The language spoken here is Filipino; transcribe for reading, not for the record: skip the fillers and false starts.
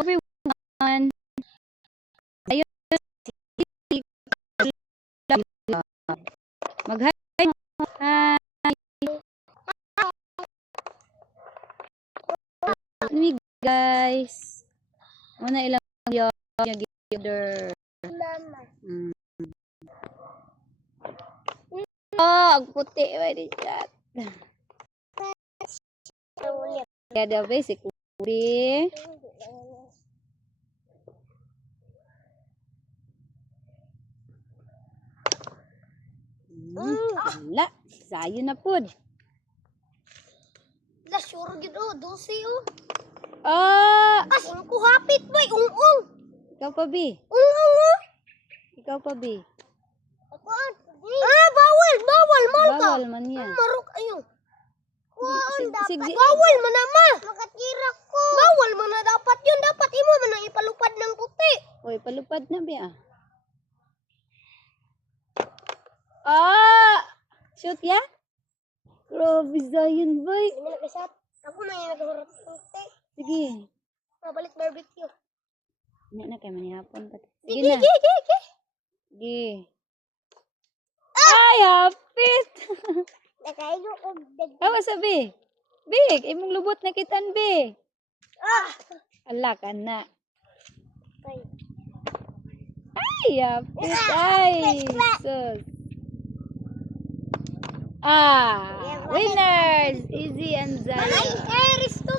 everyone. Ayun. Mag-hi. Hi. Me guys. Muna ilang yung other. Oh, ang puti ba di chat. Ada basic ubi. Wala. Sayo na pod. La sure gid o, 12 o. Ah! Ko hapit boy, ung-ung. Ikaw pa, Bi. Ung-ung. Ikaw pa, Bi. Bawal malka. Bawal man yan. Marok ayo. Sige. Bawal man na ma. Makatira ko. Bawal man na dapat yun. Dapat imo man ang ipalupad ng puti. Oy, palupad na, Bi, ah. Ah! Shoot ya? Grabe, Zion, boy. Hindi na kasat. Ako na yung nagahurot ng puti. Sige. Mabalik barbecue. Hindi na kayo manihapon. Sige Sige, na. sige. Sige. Ay, hapit. Nakayo ko. Awa sabi. Big, imong lubot na kitan, Bi. Ala ka na. Ay, hapit. Ay, sus. Winners! Easy and Zara. Ay, Iris to.